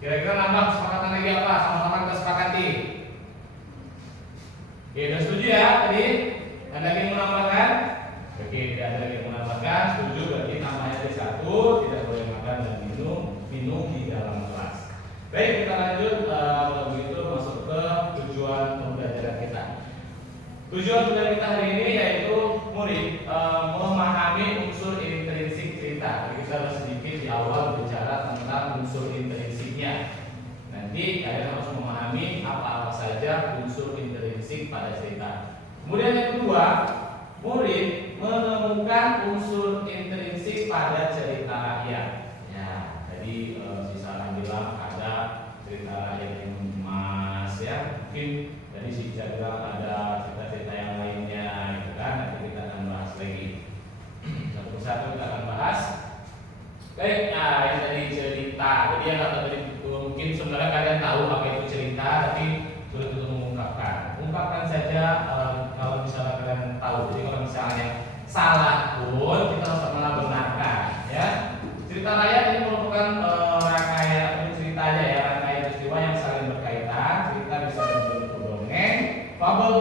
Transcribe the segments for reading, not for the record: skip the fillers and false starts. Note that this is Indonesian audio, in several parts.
Kira-kira nambah kesepakatan lagi seperti apa? Sama-sama kita sepakati. Oke, udah setuju ya tadi? Ada lagi yang menambahkan? Oke, tidak ada lagi yang menambahkan. Setuju, berarti namanya dari 1, tidak boleh makan dan minum di dalam kelas. Baik, kita lanjut. Kalau begitu masuk ke tujuan pembelajaran kita. Tujuan pembelajaran kita hari ini yaitu murid memahami unsur intrinsik cerita. Jadi kita harus sedikit di awal bicara tentang unsur intrinsiknya. Nanti kalian harus memahami apa-apa saja unsur intrinsik pada cerita. Kemudian yang kedua, murid menemukan unsur intrinsik pada cerita rakyat. Ya, tadi sisa bilang ada cerita rakyat yang emas ya. Mungkin tadi sisa bilang ada cerita-cerita yang lainnya, gitu kan? Nanti kita akan bahas lagi. Satu persatu kita akan bahas. Baik, nah ini tadi cerita. Jadi yang kata tadi mungkin sebenarnya kalian tahu apa itu cerita, tapi sulit untuk mengungkapkan. Ungkapkan saja kalau misalnya kalian tahu. Jadi kalau misalnya salah pun kita harus malah benarkan, ya. Cerita rakyat ini merupakan rangkaian cerita aja ya, rangkaian peristiwa yang saling berkaitan. Cerita bisa berbentuk dongeng, fabel,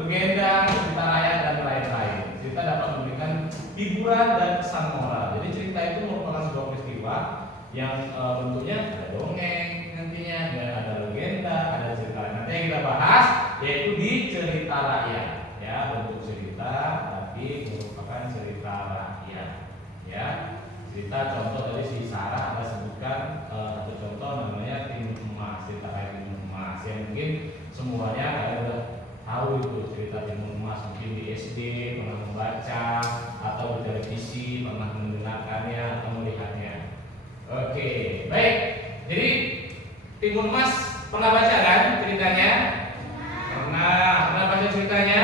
legenda, cerita rakyat dan lain-lain. Cerita dapat memberikan hiburan dan pesan moral. Jadi cerita itu merupakan sebuah peristiwa yang bentuknya ada dongeng nantinya, dan ada legenda, ada cerita. Nanti yang kita bahas yaitu di cerita rakyat, ya, bentuk cerita tapi merupakan cerita rakyat, ya. Cerita contoh tadi si Sarah ada sebutkan satu contoh namanya Timun Emas, cerita rakyat Timun Emas yang mungkin semuanya kalian udah tahu itu cerita Timun Emas, mungkin di SD pernah membaca atau di televisi pernah mendengarkannya atau melihatnya. Oke, baik. Jadi Timun Emas pernah baca kan ceritanya? Pernah baca ceritanya?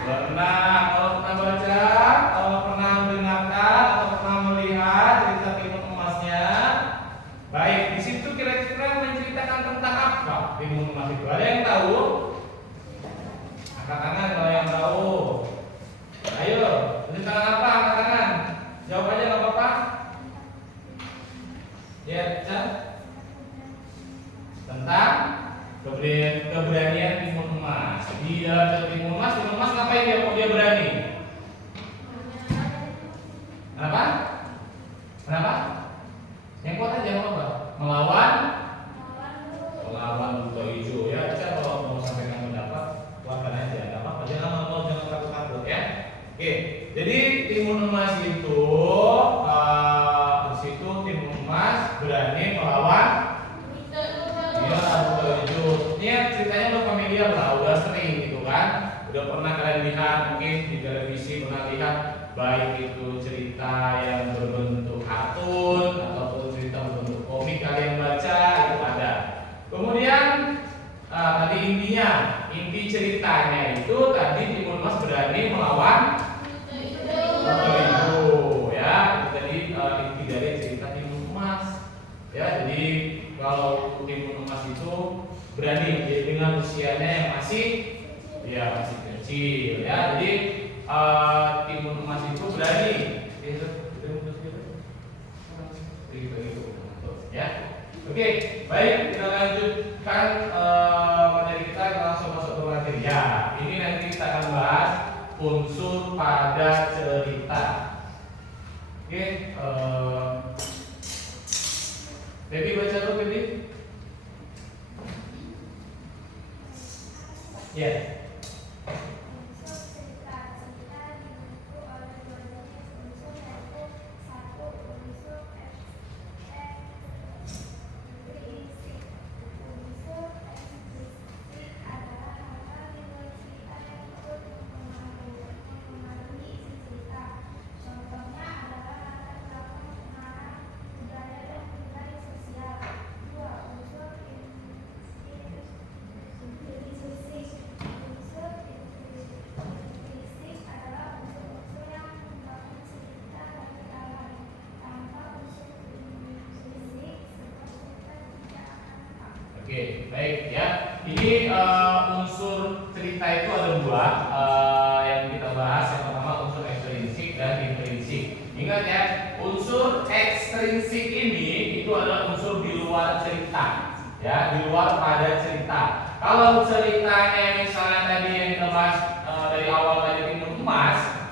Pernah. Kalau pernah baca, kalau pernah mendengarkan atau pernah melihat cerita Timun Emasnya, baik. Di situ kira-kira menceritakan tentang apa Timun Emas itu? Ada yang tahu? Angkat tangan kalau yang tahu. Ayo, menceritakan apa? Angkat tangan. Jawab aja nggak apa-apa. Ya, bisa. Tentang keberanian Timun Emas. Di dalam Timun Emas ngapain dia berani? Kenapa? Yang kuat aja apa? Melawan buta hijau ya. Bisa kalau mau sampaikan pendapat, keluarkan aja. Enggak apa-apa. Jangan takut-takut ya. Oke. Jadi Timun Emas itu di situ Timun Emas berani melawan buta hijau. Ini ceritanya udah familiar lah, udah sering gitu kan. Udah pernah kalian lihat mungkin di televisi, pernah lihat baik itu cerita yang berbentuk kartun ataupun cerita berbentuk komik kalian baca itu ada. Kemudian tadi inti ceritanya itu tadi Timun Emas berani melawan buta hijau ya. Itu tadi inti dari cerita Timun Emas ya. Jadi kalau Timun Emas itu berani dengan usianya yang masih kecil ya. Jadi Timun Emas itu berani ya. Oke, baik, kita lanjutkan materi kita langsung masuk ke materi ya. Ini nanti kita akan bahas unsur pada cerita. Oke, Baby baca dulu, Baby. Ya. Oke, baik ya. Ini unsur cerita itu ada dua yang kita bahas. Yang pertama unsur ekstrinsik dan intrinsik. Ingat ya, unsur ekstrinsik ini itu adalah unsur di luar cerita. ya, di luar pada cerita. Kalau ceritanya misalnya tadi yang kita bahas dari awal tadi minum emas,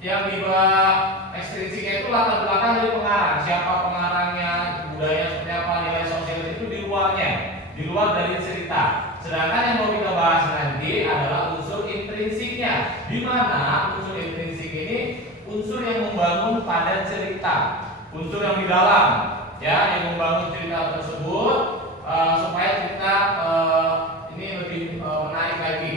yang dibahas ekstrinsiknya itu latar belakang dari pengarang, siapa pengarangnya, budaya seperti apa, nilai sosial itu di luarnya, di luar dari cerita. Sedangkan yang mau kita bahas nanti adalah unsur intrinsiknya, di mana unsur intrinsik ini unsur yang membangun pada cerita, unsur yang di dalam, ya, yang membangun cerita tersebut supaya cerita ini lebih menarik lagi,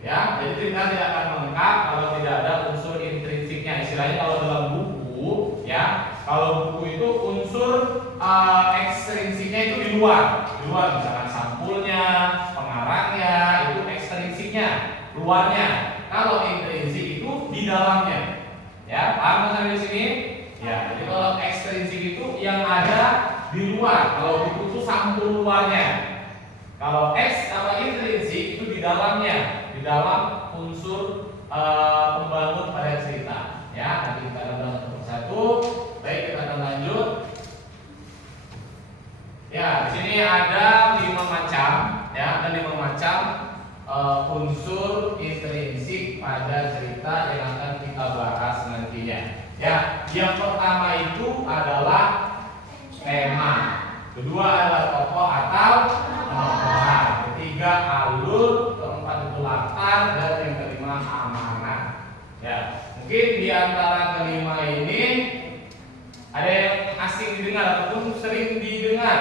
ya. Jadi cerita tidak akan lengkap kalau tidak ada unsur intrinsiknya. Istilahnya kalau dalam buku, ya, kalau buku itu unsur ekstrinsiknya itu di luar, misalkan sampulnya, pengarangnya, itu ekstrinsiknya, luarnya. Kalau intrinsik itu di dalamnya, ya. Paham sampai di sini? Ya. Jadi kalau ekstrinsik itu yang ada di luar, kalau buku itu sampul luarnya. Kalau intrinsik itu di dalamnya, di dalam unsur pembangun pada cerita. Ya, nanti kita akan bahas satu persatu. Baik, kita akan lanjut. Ya, di sini ada 5 macam, ya, ada 5 macam unsur intrinsik pada cerita yang akan kita bahas nantinya. Ya, yang pertama itu adalah tema, kedua adalah tokoh atau penokohan, ketiga alur, keempat itu latar, dan yang kelima amanat. Ya, mungkin di antara kelima ini ada yang asing didengar ataupun sering didengar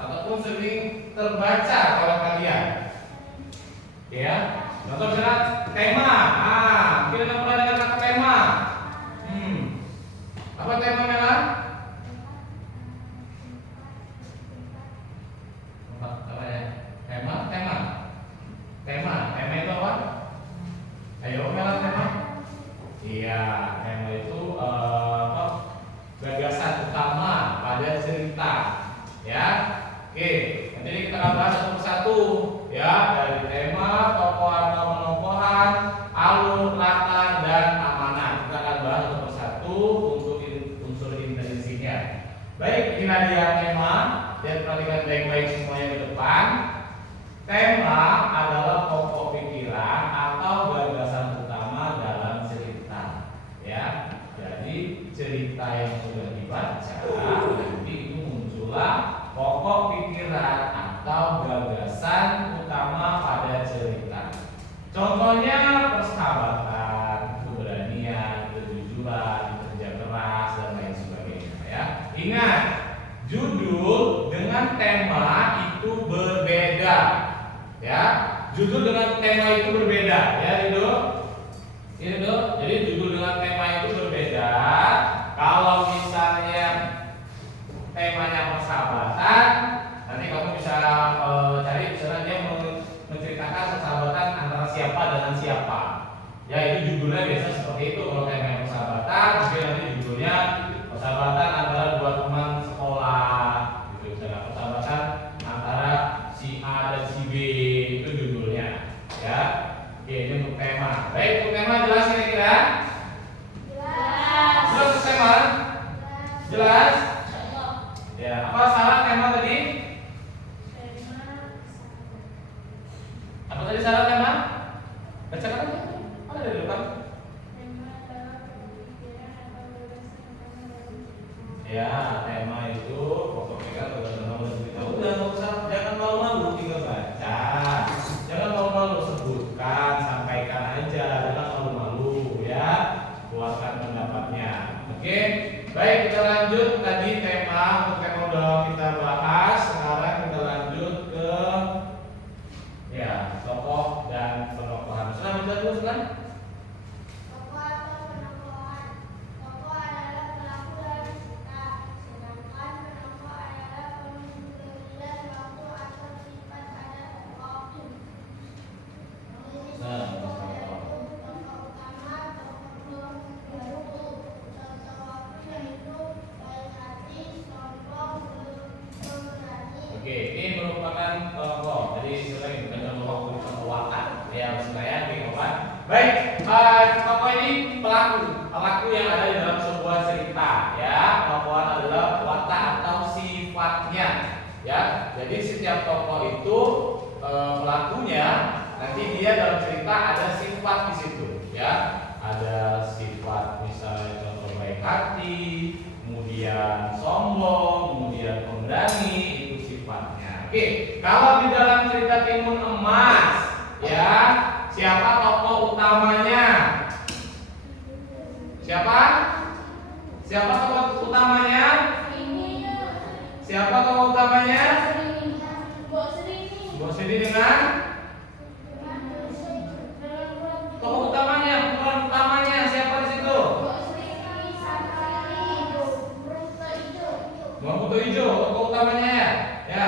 ataupun sering terbaca oleh kalian. Ya, contoh misalnya tema. Mungkin ada pernah dengar kata tema. Apa tema memang? Tema itu apa? Ayo, Mela, tema. Iya, tema itu gagasan utama pada cerita, ya. Oke, nanti kita akan bahas satu persatu, ya, dari tema, tokoh atau penokohan, alur, latar, dan amanat. Kita akan bahas satu persatu untuk unsur intrinsiknya. Baik, inilah dia tema. Dan perhatikan baik-baik semuanya ke depan. Tema adalah pokok pikiran atau gagasan utama dalam cerita, ya. Jadi cerita yang sudah dibaca nanti itu muncullah pokok pikiran atau gagasan utama pada cerita. Contohnya persahabatan, keberanian, kejujuran, kerja keras, dan lain sebagainya, ya. Ingat, judul dengan tema itu berbeda, ya. Judul dengan tema itu berbeda, ya, Rido. Jadi judul dengan tema itu berbeda. Kalau misalnya temanya persahabatan, nanti kamu bisa cari misalnya dia menceritakan persahabatan antara siapa dengan siapa. Ya, itu judulnya biasa seperti itu. Kalau temanya persahabatan, mungkin nanti judulnya persahabatan antara dua teman sekolah, gitu. Misalnya persahabatan antara si A dan si B, itu judulnya, ya. Oke, ini untuk tema. Baik, untuk tema jelas kira-kira? Jelas. Jelas untuk tema? Jelas? Ya, apa syarat tema tadi? Apa tadi syarat tema? Bacakan aja. Ada di depan. Ya, tema itu pokoknya udah nggak usah, jangan malu-malu, tinggal baca. Jangan malu-malu, sebutkan, sampaikan aja, jangan malu-malu, ya. Keluarkan pendapatnya. Oke, baik, kita lanjut. Tadi tema, untuk tema udah kita bahas. Sekarang kita lanjut ke ya, tokoh dan penokohan. Sudah baca dulu, silakan. Oke, ini merupakan tokoh. Jadi selain bukan tokoh watak, ya sekalian nih kawan. Baik, tokoh ini pelaku yang ada di dalam sebuah cerita, ya. Tokoh adalah watak atau sifatnya, ya. Jadi setiap tokoh itu pelakunya nanti dia dalam cerita ada sifat di situ, ya. Ada sifat misalnya contoh baik hati, kemudian sombong, kemudian pemberani, itu sifatnya. Oke, kalau di dalam cerita Timun Emas, ya, siapa tokoh utamanya? Siapa? Siapa tokoh utamanya? Siapa tokoh utamanya? Mbok Sri dengan tokoh utamanya, pemeran utamanya siapa di situ? Mbok Buto Ijo, tokoh utamanya ya. Ya.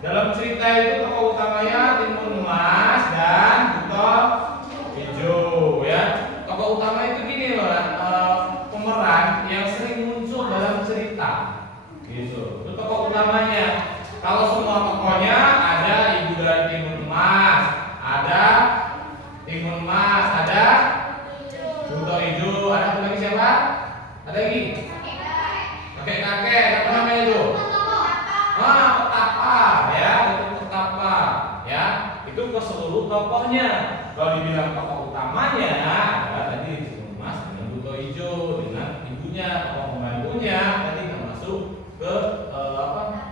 Dalam cerita itu tokoh utamanya Timun Emas dan Buto Ijo, ya. Tokoh utama itu gini loh, pemeran yang sering muncul dalam cerita. Gitu. Itu tokoh utamanya. Kalau semua tokohnya ada ibu dari Timun Emas, ada Timun Emas, ada Buto Ijo, ada satu lagi siapa? Ada lagi? Kakek-kakek, apa namanya itu? Petapa, ya, itu petapa, ya. Itu ke seluruh tokohnya. Kalau dibilang tokoh utamanya, ada tadi Timun Emas dengan Buto Ijo dengan ibunya, tokoh pembantunya, tadi termasuk ke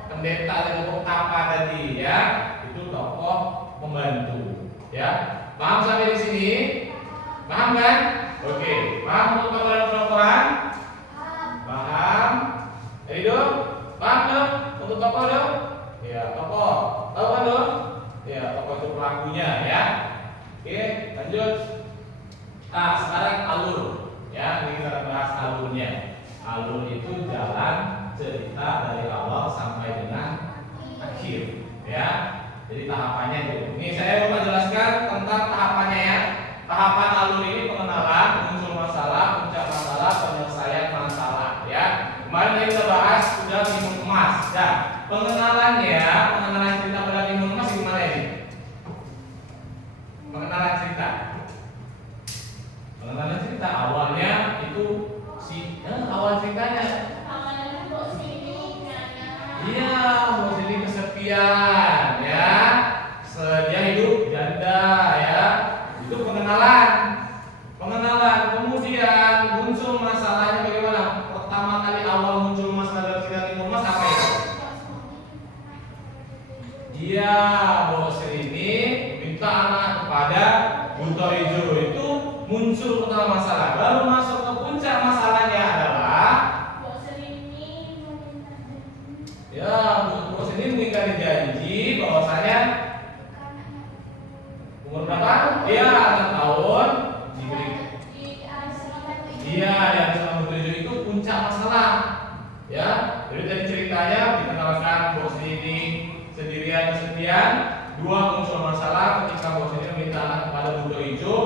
pendeta dan petapa tadi, ya. Itu tokoh pembantu, ya. Paham sampai di sini? Paham kan? Oke, paham untuk tokoh dan tokohan? Paham? Ridho? Paham dong? Untuk tokoh dong? Ya, tokoh. Tahu kan dong? Ya, tokoh itu pelakunya, ya. Oke, lanjut. Nah, sekarang alur, ya. Ini kita bahas alurnya. Alur itu jalan cerita dari awal sampai dengan akhir, ya. Jadi tahapannya itu. Ini saya mau jelaskan tentang tahapannya, ya. Tahapan alur ini pengenalan, muncul masalah, puncak masalah, penyelesaian masalah, ya. Kemarin kita bahas sudah Timun Emas. Nah, pengenalan cerita pada Timun Emas gimana ini? Pengenalan cerita. Pengenalan cerita awalnya itu awal ceritanya. Iya, Mbok Sri kesepian, ya. Dia hidup janda, ya. Itu pengenalan. Kemudian muncul masalahnya bagaimana? Pertama kali awal muncul masalah dalam cerita Timun Emas apa itu? Dia Mbok Sri ini minta anak kepada Buto Ijo, itu muncul pertama masalah. Baru masuk ke puncak masalahnya adalah Mbok Sri mengingkari janji bahwasanya umur berapa? Dia 6 tahun diberi. Iya, yang sama Buto Ijo itu puncak masalah. Ya, jadi tadi ceritanya dikenalkan Mbok Sri ini sendirian kesepian. Dua, muncul masalah ketika Mbok Sri meminta anak kepada Buto Ijo.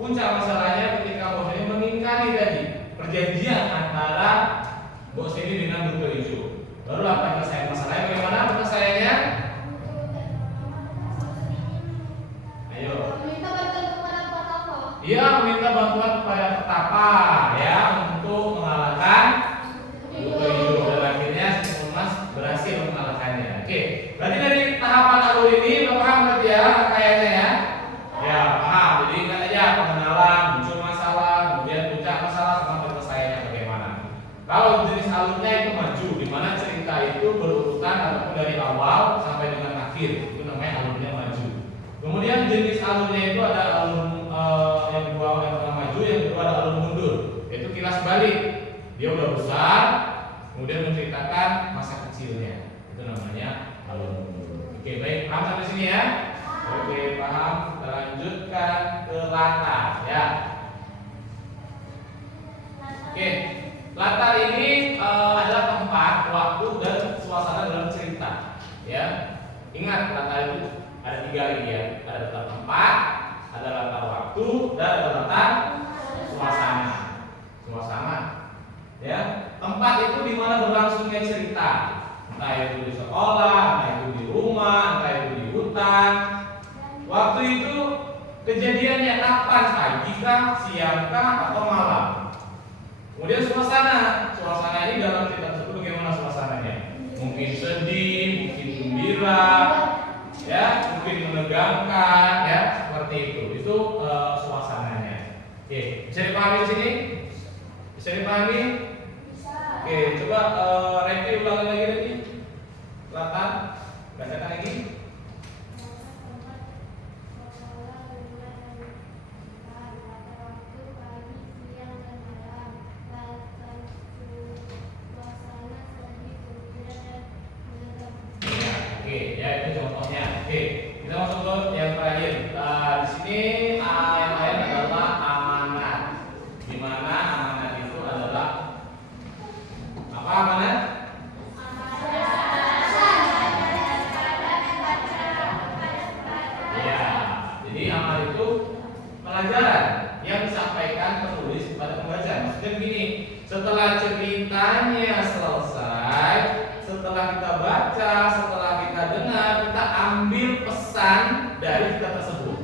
Puncak masalahnya ketika Mbok Sri mengingkari tadi perjanjian antara Mbok Sri dengan Buto Ijo. Baru apa penyelesaian masalahnya? Bagaimana penyelesaiannya? Ayo. Dia meminta bantuan kepada petapa, ya, untuk mengalahkan Buto Ijo. Dan akhirnya Timun Emas berhasil mengalahkannya. Oke, berarti dari tahapan alur ini paham berarti ya kayaknya ya? Ya, paham. Jadi ingat aja pengenalan, muncul masalah, kemudian puncak masalah, sama penyelesaiannya bagaimana. Kalau jenis alurnya itu maju, di mana cerita itu berurutan ataupun dari awal sampai dengan akhir, itu namanya alurnya maju. Kemudian jenis alurnya itu ada alur yang kedua yang pertama maju, yang kedua ada alur mundur. Itu kilas balik. Dia udah besar, kemudian menceritakan masa kecilnya. Itu namanya alur mundur. Oke, baik, paham sampai sini ya? Oke, paham. Kita lanjutkan ke latar, ya. Oke, latar ini adalah tempat, waktu, dan suasana dalam cerita. Ya, ingat latar itu ada 3 ini ya. Ada latar tempat, ada latar waktu, dan ada latar suasana. Ya, tempat itu di mana berlangsungnya cerita. Entah itu di sekolah, entah itu di rumah, entah itu di hutan. Waktu itu kejadiannya kapan? Pagi kah, siang kah, atau malam? Kemudian suasana ini dalam cerita tersebut bagaimana suasananya? Mungkin sedih, mungkin gembira, disiplin, menegangkan, ya seperti itu. Itu suasananya. Oke, bisa dipahami di sini? Bisa dipahami? Oke, coba review ulangi lagi tadi. Selatan, bacakan lagi. Oke, ya itu contohnya. Oke, kita masuk ke yang terakhir. Di sini yang lain adalah amanat. Di mana amanat itu adalah apa amanat? Ya, jadi amanat itu pelajaran yang disampaikan penulis kepada pembaca. Maksudnya begini, setelah ceritanya selesai, setelah kita baca, setelah kita dengar, kita ambil pesan dari kita tersebut.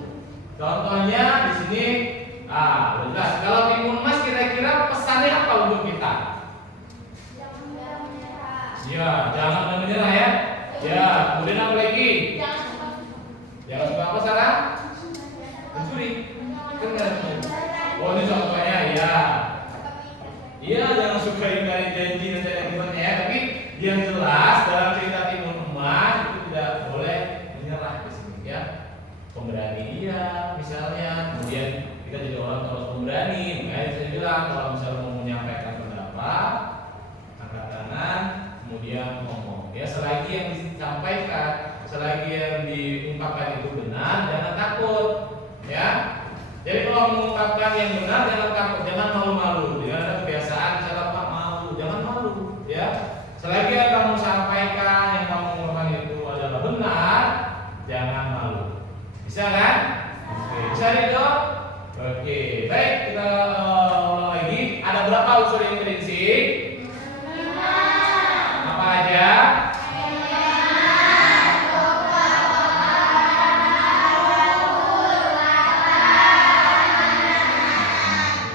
Contohnya di sini, udah jelas. Kalau timun mas kira-kira pesannya apa untuk kita? Ya, jangan mudah menyerah ya. Ya, kemudian apa lagi? Jangan suka apa Sarah? Mencuri. Kan nggak ada mencuri. Oh ini contohnya ya. Iya, jangan suka ingkari janji dan tidak gimana ya. Tapi yang jelas dalam cerita timun emas itu tidak boleh menyerah di sini ya. Pemberani iya misalnya, kemudian kita jadi orang terus pemberani. Makanya saya bilang kalau misalnya mau menyampaikan pendapat, angkat tangan, kemudian ngomong. Ya selagi yang disampaikan, selagi yang diungkapkan itu benar, jangan takut. Ya. Jadi kalau mengungkapkan yang benar jangan takut, jangan malu-malu. Jangan ada kebiasaan misalnya Pak malu, jangan malu. Ya. Selagi yang kamu sampaikan, yang kamu ngomongkan itu adalah benar, jangan malu. Bisa kan? Oke, bisa itu? Oke, baik kita ulang lagi. Ada berapa unsur intrinsik? 5. Apa aja?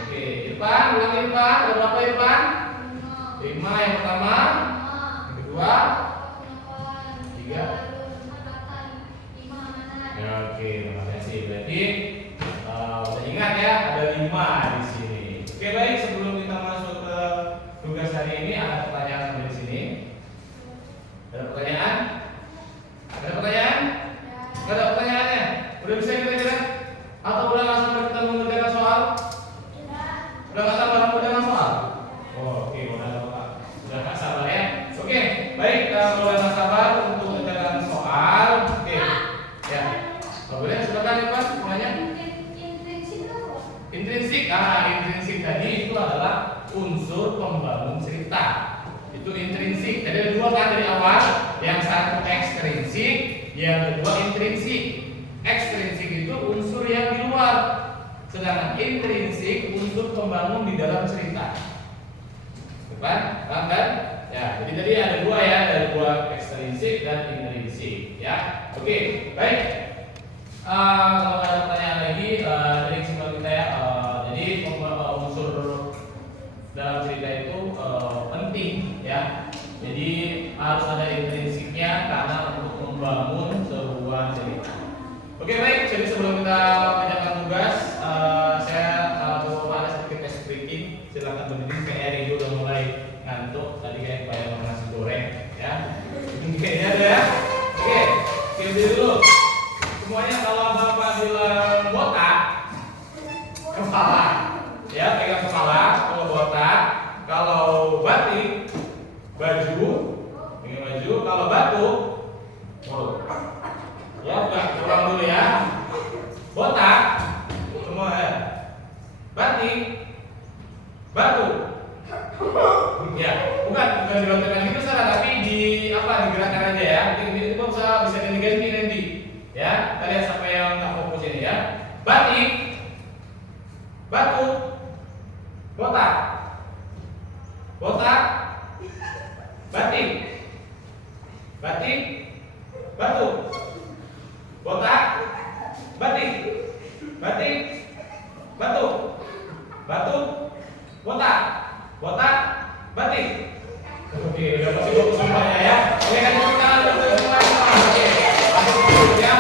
Oke, Irfan, ulang Irfan. Ada berapa Irfan? 5 yang pertama. Yang kedua? 3. Ya, oke, terima kasih. Berarti udah ingat ya, ada 5 di sini. Oke, baik. Sebelum kita masuk ke tugas hari ini, ada pertanyaan sampai di sini. Ada pertanyaan? Ada pertanyaan? Nggak ada pertanyaannya? Udah bisa kira-kira? Atau udah nggak sabar kita mengerjakan soal? Udah nggak sabar mengerjakan soal? Oh, oke, udah nggak sabar ya. Oke, baik. Kalau udah nggak sabar untuk mengerjakan soal, oke. Ya, boleh silakan Pak, semuanya. Intrinsik, intrinsik tadi itu adalah unsur pembangun cerita. Itu intrinsik. Jadi ada 2 kan dari awal. Yang satu ekstrinsik, yang kedua intrinsik. Ekstrinsik itu unsur yang di luar, sedangkan intrinsik unsur pembangun di dalam cerita. Bukan? Paham kan? Ya, jadi tadi ada 2 ya, ada 2 ekstrinsik dan intrinsik. Ya, oke, baik. Kalau ada pertanyaan lagi dari kesimpulan kita ya. Jadi unsur dalam cerita itu penting ya. Jadi harus ada intrinsiknya karena untuk membangun sebuah cerita. Oke baik. Jadi sebelum kita mengerjakan tugas, saya mau ada sedikit tes breaking. Silakan berdiri. Kayak Rio udah mulai ngantuk. Tadi kayak bayar nasi goreng ya. Kayaknya ada ya. Oke, berdiri dulu. Semuanya kalau Bapak bilang botak, kepala, ya pegang kepala. Kalau botak, kalau batik, baju, pegang baju. Kalau batuk, mulut. Ya, ulang dulu ya. Botak, semua ya. Batik, batuk. Ya, bukan dilakukan gitu salah, tapi digerakkan aja ya. Ini bisa diganti nanti. Ya, kita lihat siapa yang tak fokus ini ya. Batik, batuk, botak, botak, batik, batik, batuk, botak, batik, batik, batuk, batuk, botak, botak, batik. Oke, udah pasti fokus semuanya ya. Oke, kan kita semuanya. Oke, langsung ya.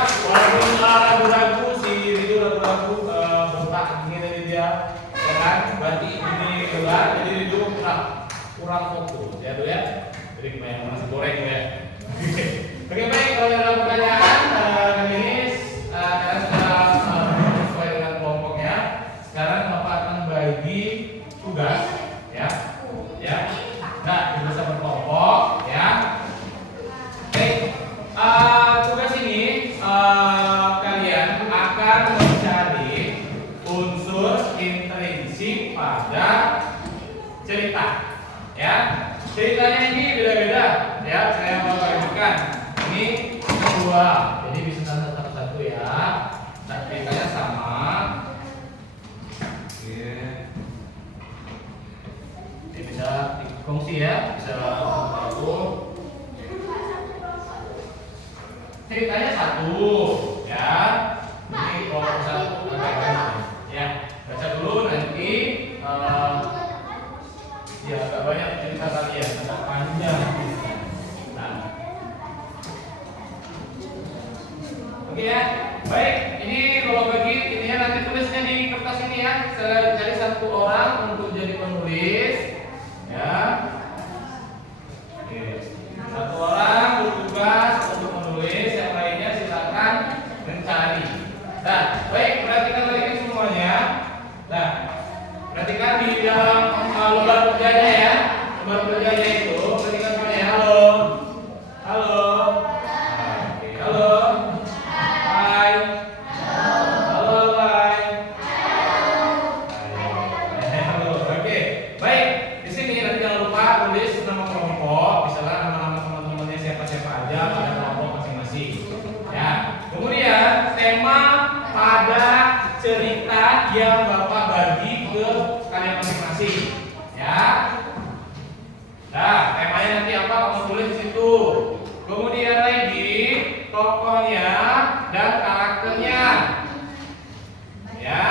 baik. Ini kalau bagi ini ya nanti tulisnya di kertas ini ya. Saya cari satu orang untuk jadi penulis, ya. Oke. Satu orang bertugas untuk menulis, yang lainnya silakan mencari. Nah, baik, perhatikan lagi semuanya. Nah, perhatikan di dalam lembar kerjanya ya. Lembar kerjanya itu, perhatikan semuanya. Halo. Halo. Oke, halo. Hai. Halo, hai. Halo. Oke. Baik, di sini nanti jangan lupa tulis nama kelompok, misalnya nama-nama teman-temannya siapa-siapa aja pada kelompok masing-masing. Ya. Kemudian tema pada cerita yang Bapak bagi ke kalian masing-masing. Ya. Nah, temanya nanti apa kamu tulis di situ. Kemudian lagi tokohnya dan karakternya. Ya.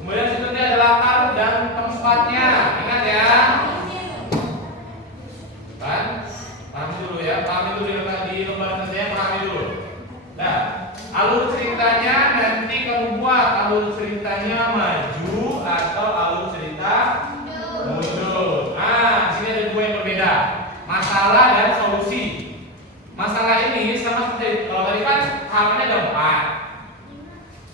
Kemudian situ ada latar dan tempatnya. Ingat ya. Kan? Pahami dulu ya. Pahami dulu di lembar kerjanya, pahami dulu. Nah, alur ceritanya nanti kamu buat alur ceritanya maju atau alur cerita mundur. Nah, sini ada dua yang berbeda. Masalah dan solusi. Masalah ini sama seperti kalau tadi kan halamannya ada 4.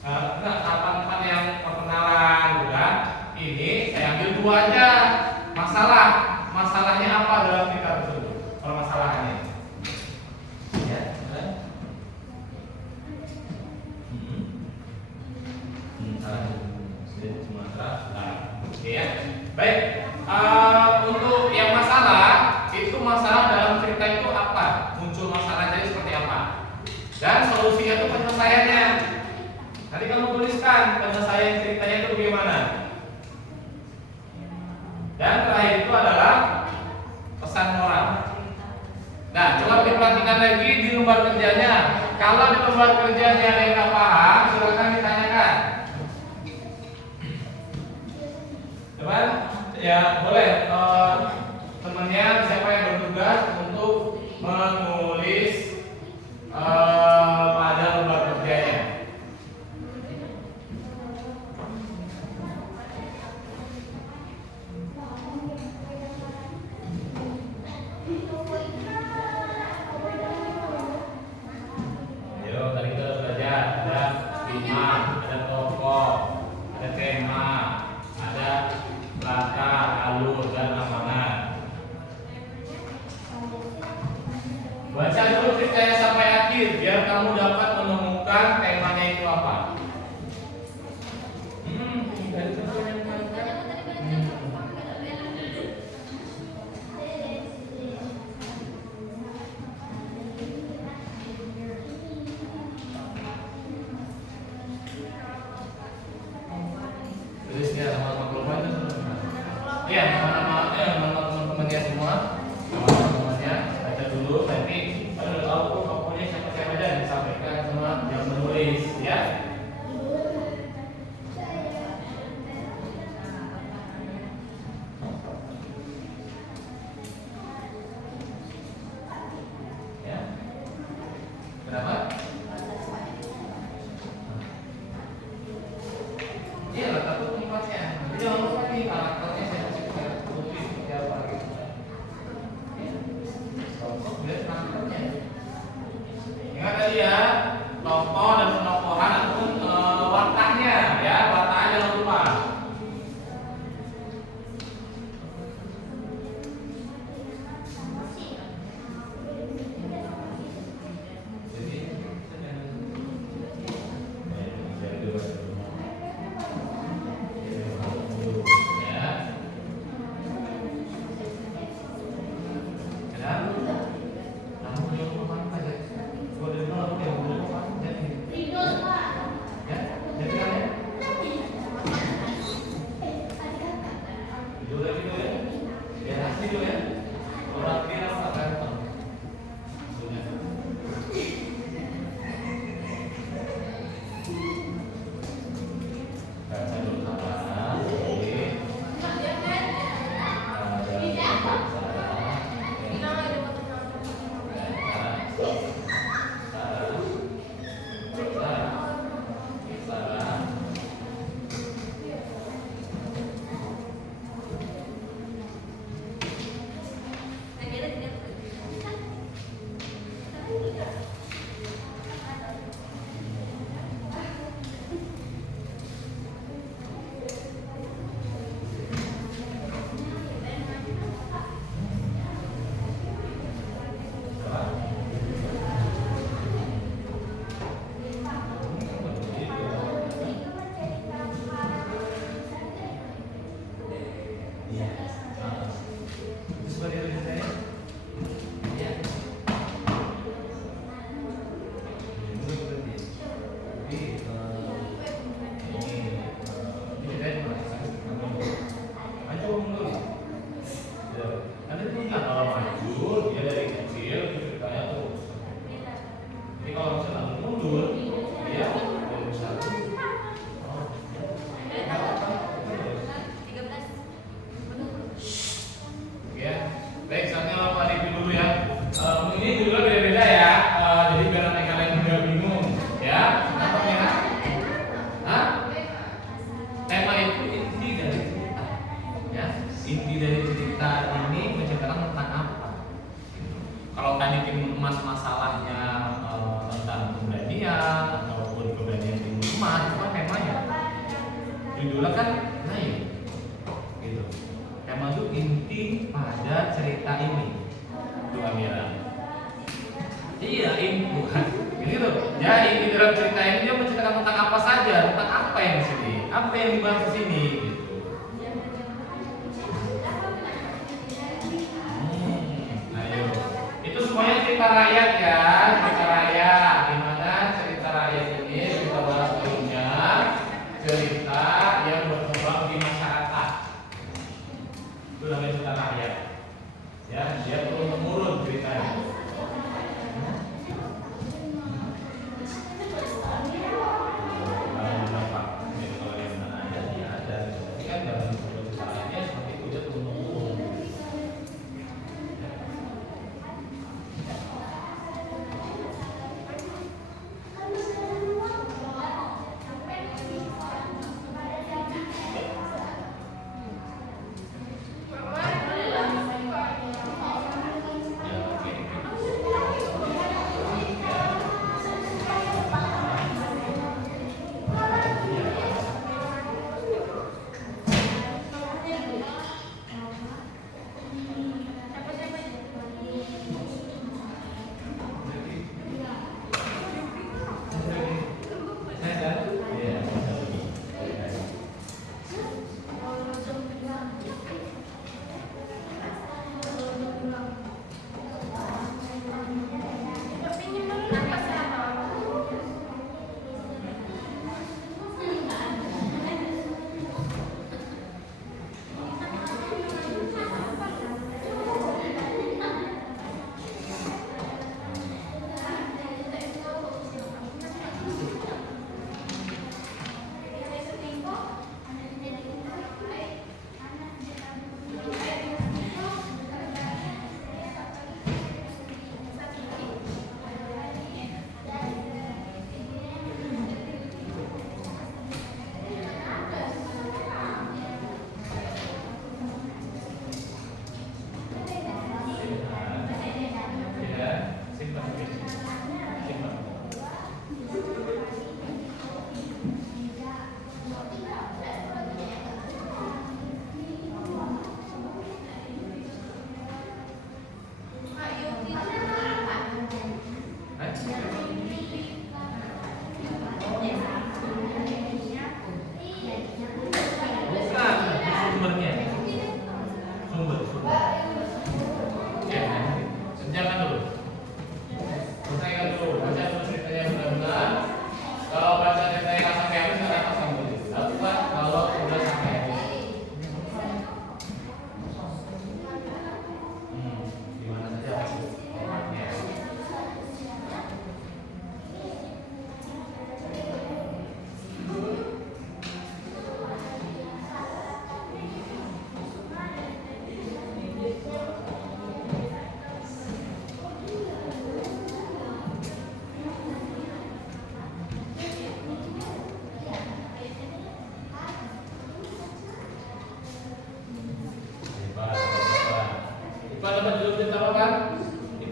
Nah, halaman yang perkenalan, gitu kan? Ini saya ambil 2 aja. Masalahnya apa dalam cerita tersebut? Permasalahannya. Ya, kan? Oke ya. Baik. Untuk yang masalah itu masalah dalam cerita itu apa? Muncul masalah jadi seperti apa? Dan solusinya itu penyelesaiannya. Nanti kamu tuliskan penyelesaian ceritanya itu bagaimana. Dan terakhir itu adalah pesan moral. Nah, coba diperhatikan lagi di lembar kerjanya. Kalau di lembar kerjanya ada yang nggak paham, silakan ditanyakan. Teman, ya boleh temannya siapa yang bertugas untuk menulis pada lembar kerjanya. Ayo, tadi kita sudah belajar ada tema, ada tokoh, ada tema, ada latar, alur, dan amanat. Baca dulu ceritanya sampai akhir biar kamu dapat menemukan temanya itu apa. Tulisnya nama-nama kelompok itu semua. Iya, nama-nama teman-temannya semua. Nama-temannya baca dulu, nanti kalau udah tahu kelompoknya siapa-siapa aja disampaikan sama yang menulis, ya. Ya. Kenapa? Iya, letak tuh tempatnya. Jangan lupa nih karakternya siapa-siapa. dunia maupun keberanian di rumah, itu kan temanya. Judulnya kan naik, gitu. Tema itu inti pada cerita ini, itu Amira. Iya, ini bukan. Ini tuh. Jadi inti dalam cerita ini dia menceritakan tentang apa saja, tentang apa yang di sini, apa yang dibahas di sini, gitu. Ayo, itu semuanya cerita rakyat ya, cerita rakyat. Dimana cerita rakyat ini kita bahas sebelumnya, cerita yang berkembang di masyarakat. Itu namanya cerita rakyat. Ya, dia turun temurun ceritanya.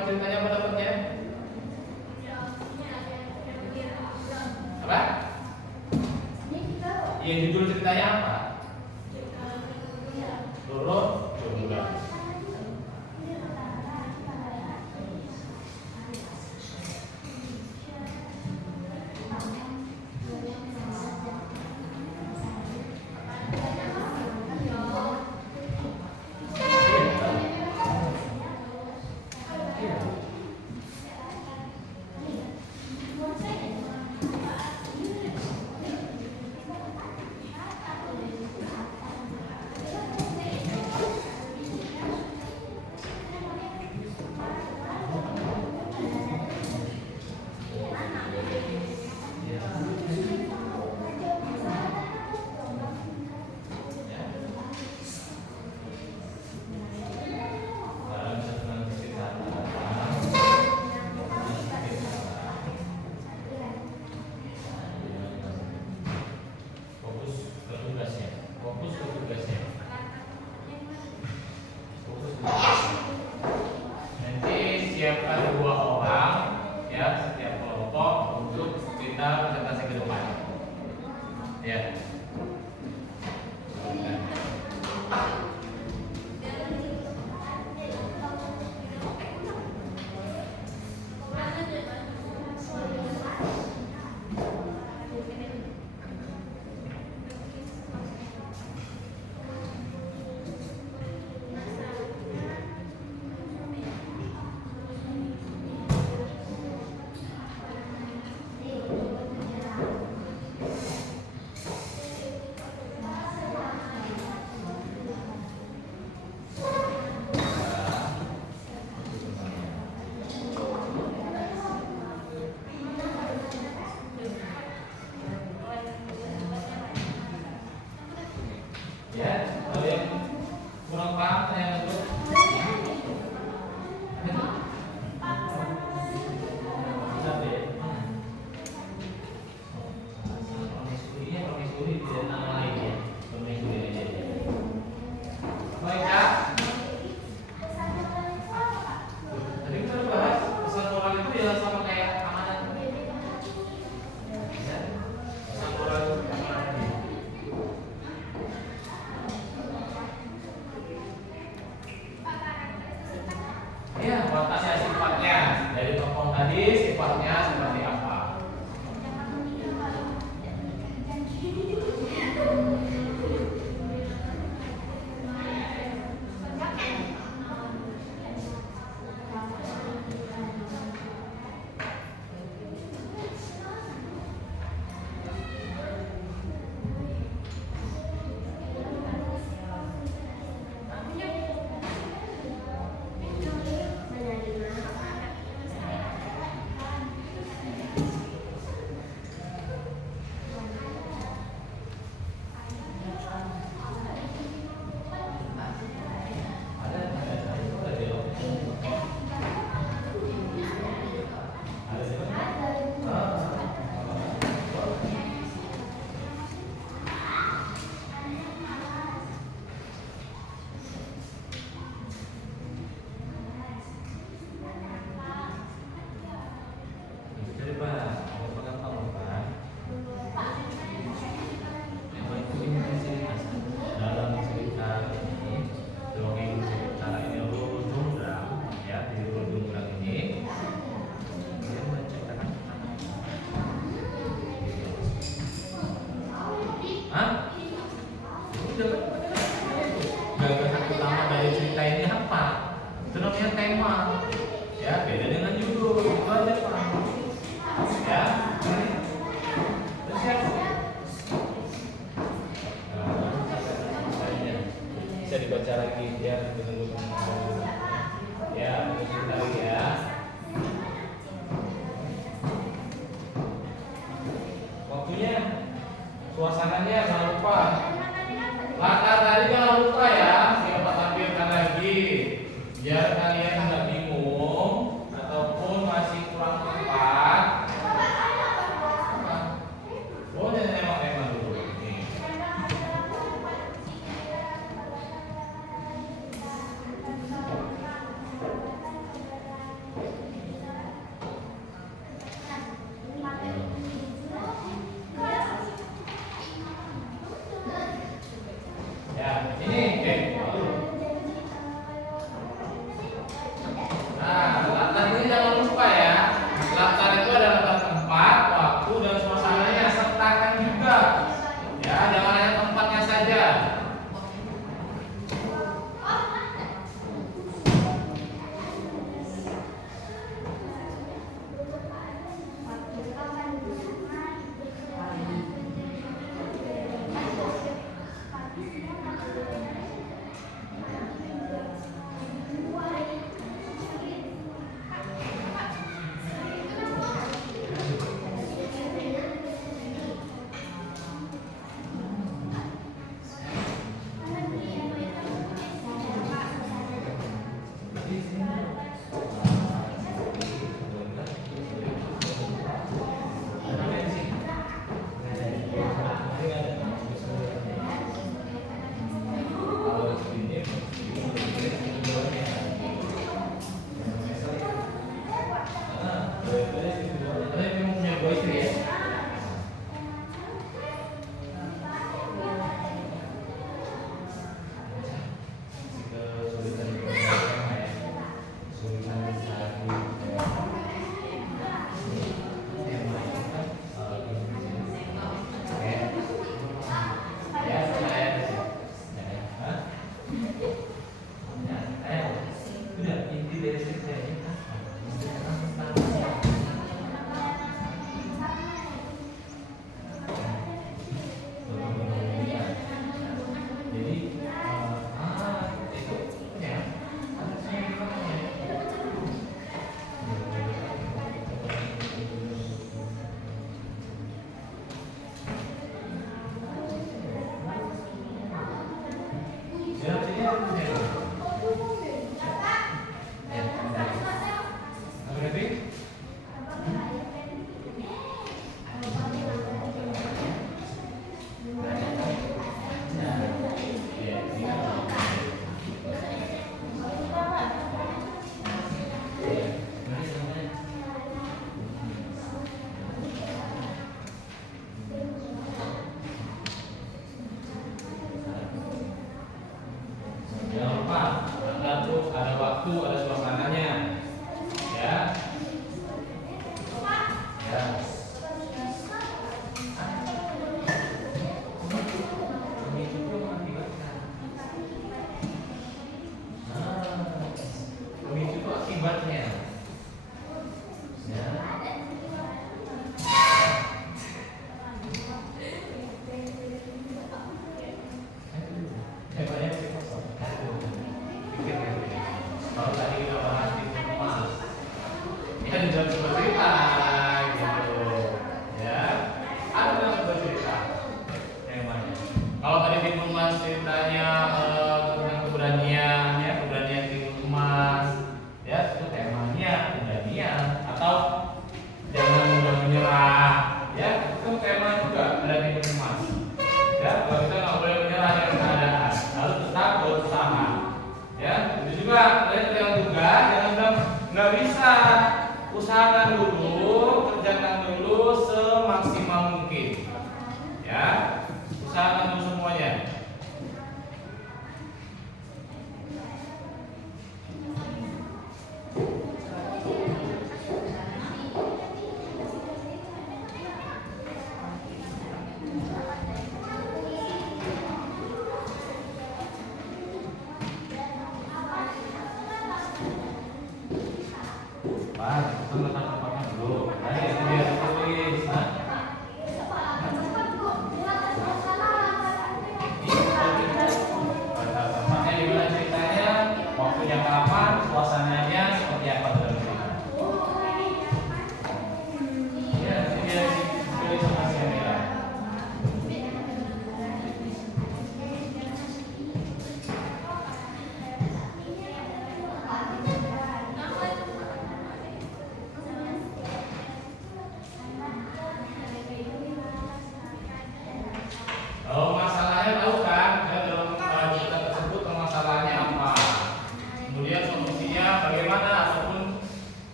Ceritanya apa dapatnya? Apa? Yang judul ceritanya apa? Roro Jomblo. kita presentasi ke depan. Ya. Gagasan utama dari cerita ini apa? Itu namanya tema. Ya, beda dengan judul. Itu aja, Pak. Ya. Terus ya. Bisa dibaca lagi ya, tunggu. Ya, tunggu sebentar lagi ya. Waktunya, suasananya jangan lupa. Latar tadi jangan lupa ya, siapa tampilkan lagi. Biar kalian nggak bingung ataupun masih kurang tepat. Oh, jangan nembak-nembak dulu. Nih. Ya,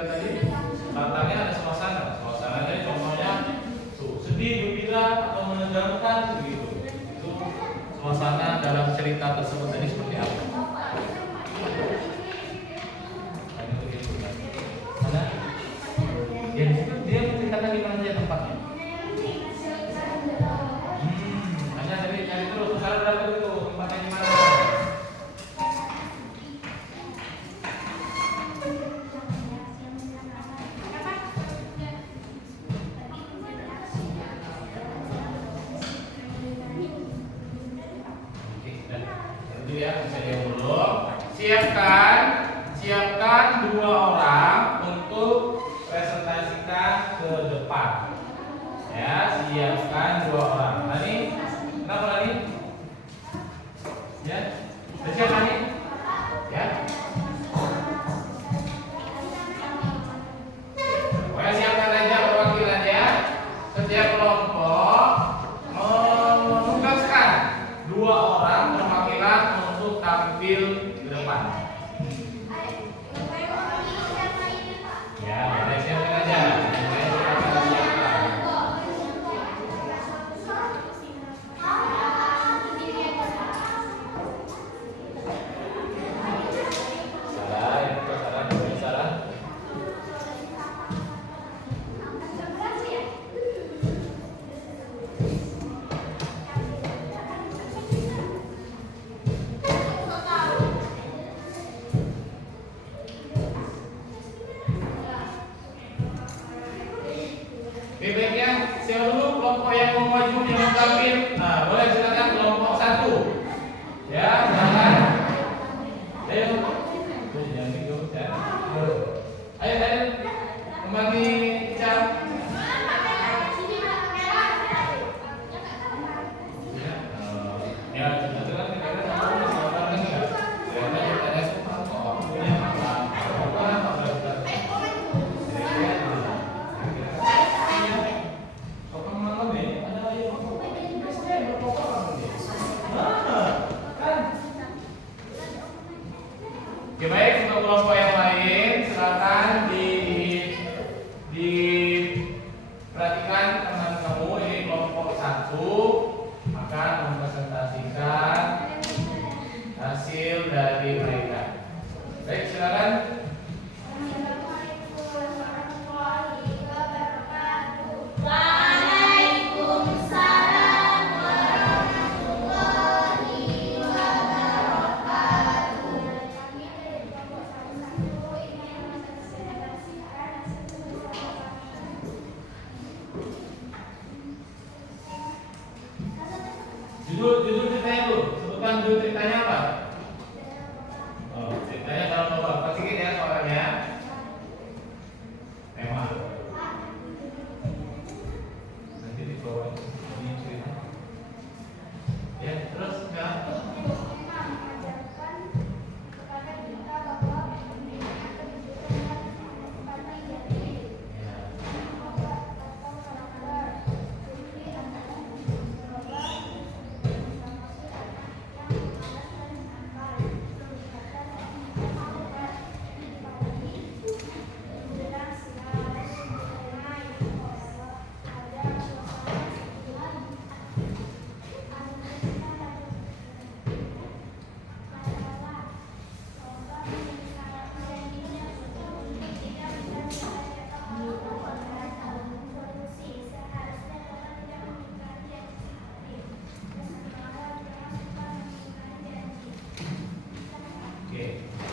cerita tadi? Latarnya ada suasana. Suasananya contohnya tuh, sedih, gembira atau menegangkan begitu. Itu suasana dalam cerita tersebut tadi seperti apa? Mana? Dia menceritakan di mana saja tempatnya. Hanya cari terus. Saudara berapa itu tempatnya di mana? Ya, saya dulu. Siapkan 2 orang untuk presentasikan ke depan. Ya, siapkan 2 orang. Nani, kenapa Nani? Ya, sudah siap Nani? Ya. Pokoknya siapkan aja perwakilan ya. Setiap kelompok menugaskan 2 orang perwakilan untuk tampil ke depan. Ya, boleh siapkan aja. Bebeknya siapa dulu kelompok yang mau maju yang mau tampil? Nah, boleh silakan kelompok 1. Ya, silakan. Ayo. Jangan gitu ya. Ayo. Kembali Ica. Ya, kebetulan kita Oke, baik, untuk kelompok yang lain silakan diperhatikan teman kamu. Ini kelompok 1 akan mempresentasikan hasil dari mereka. Baik, silakan. Judul ceritanya dulu. Sebutkan judul ceritanya apa? Oh, ceritanya dalam lubang. Pastikan ya suaranya. Memang. Nanti di bawah ini cerita. Ya, terus ya.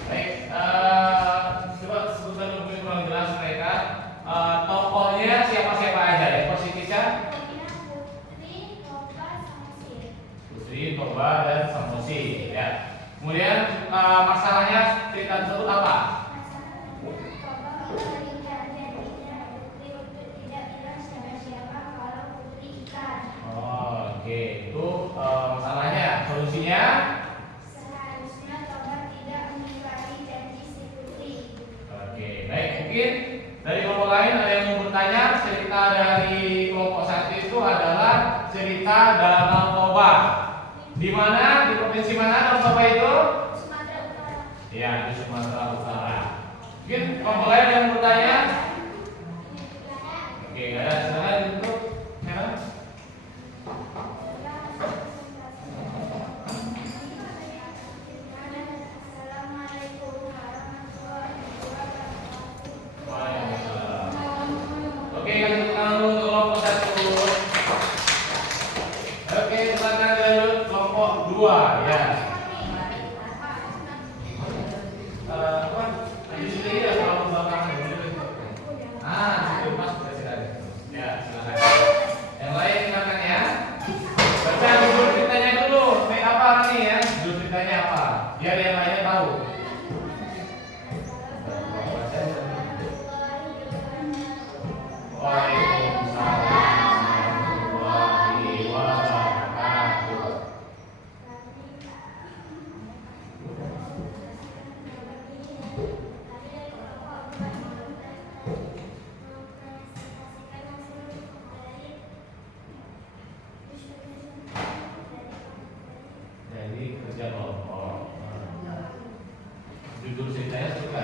Baik, coba sebutkan dulu kurang jelas mereka. Tokohnya siapa-siapa aja ya, posisinya? Putri, Toba, dan Samusi. Ya. Kemudian masalahnya cerita tersebut apa? Oh, oke, itu masalahnya. Solusinya? Baik, mungkin dari kelompok lain ada yang mau bertanya. Cerita dari kelompok 1 itu adalah cerita Danau Toba. Di mana? Di provinsi mana Danau Toba itu? Sumatera Utara. Ya, di Sumatera Utara. Mungkin kelompok lain yang bertanya? Oke, nggak ada, silakan ditutup. Heran? Oke, kasih tepuk tangan dulu untuk kelompok 1. Oke, silakan lanjut kelompok 2 ya. Lanjut sini ya kalau belakang dulu. Situ pas sudah silakan. Ya, silakan. Yang lain silakan ya. Baca judul ceritanya dulu. Apa nih ya? Judul ceritanya apa? Biar yang lainnya tahu. Jadi kerja kelompok. Judul ceritanya suka.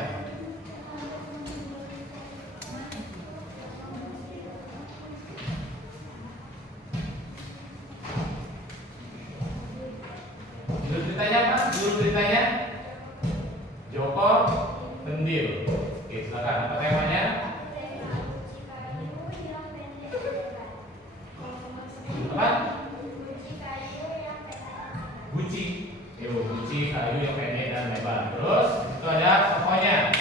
Judul ceritanya apa? Judul ceritanya Joko Mendil. Oke, silakan. Apa temanya? Apa? Guci. Guci kayu yang pendek dan lebar. Terus itu ada tokohnya.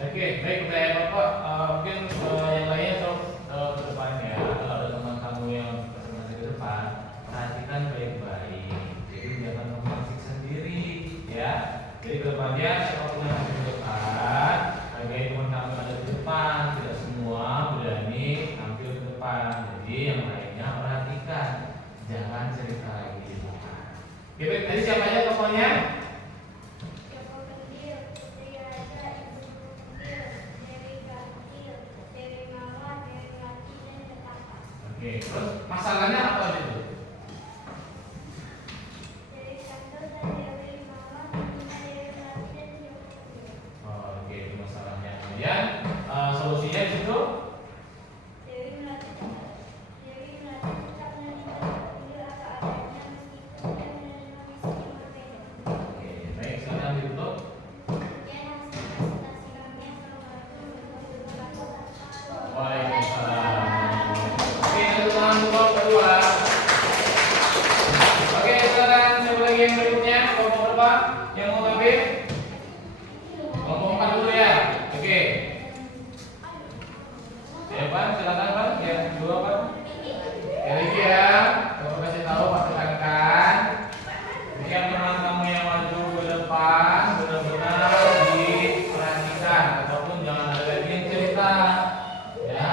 Oke, baik pertanyaan Bapak. Mungkin yang lainnya ke depannya kalau ada teman kamu yang presentasi ke depan, perhatikan baik-baik. Jadi jangan mengasik sendiri, ya. Jadi ke depannya siapapun yang ada di depan, bagi teman kamu ada di depan, tidak semua berani tampil ke depan. Jadi yang lainnya perhatikan, jangan cerita lagi di depan. Oke, baik. Tadi siapa aja tokohnya? Oke, terus masalahnya apa itu? Oke, itu masalahnya. Kemudian solusinya di situ? Oke, baik, sekarang ditutup. Waalaikumsalam. Kelompok kedua. Oke, silakan coba lagi yang berikutnya. Kelompok berapa? Yang mau ngambil? Kelompok 4 dulu ya. Oke. Ya Pak, silakan Pak. Yang kedua Pak. Lagi ya. Coba kasih tahu Pak tekankan. Jika teman kamu yang maju ke depan benar-benar diperhatikan ataupun jangan ada lagi yang cerita. Ya.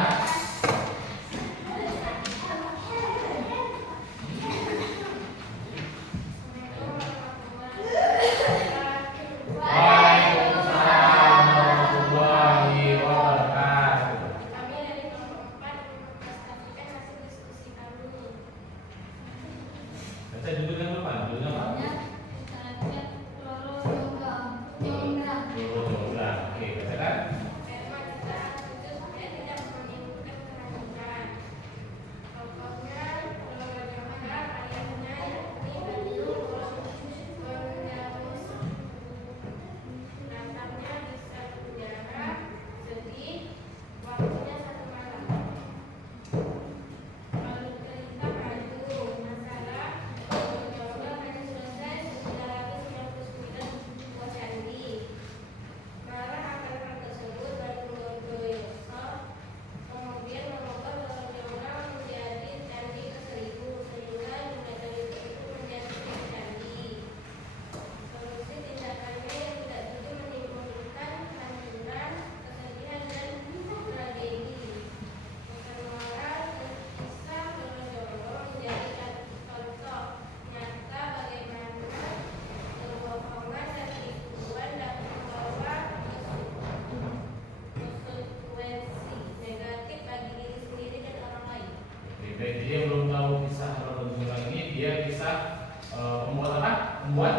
Membuat apa? Membuat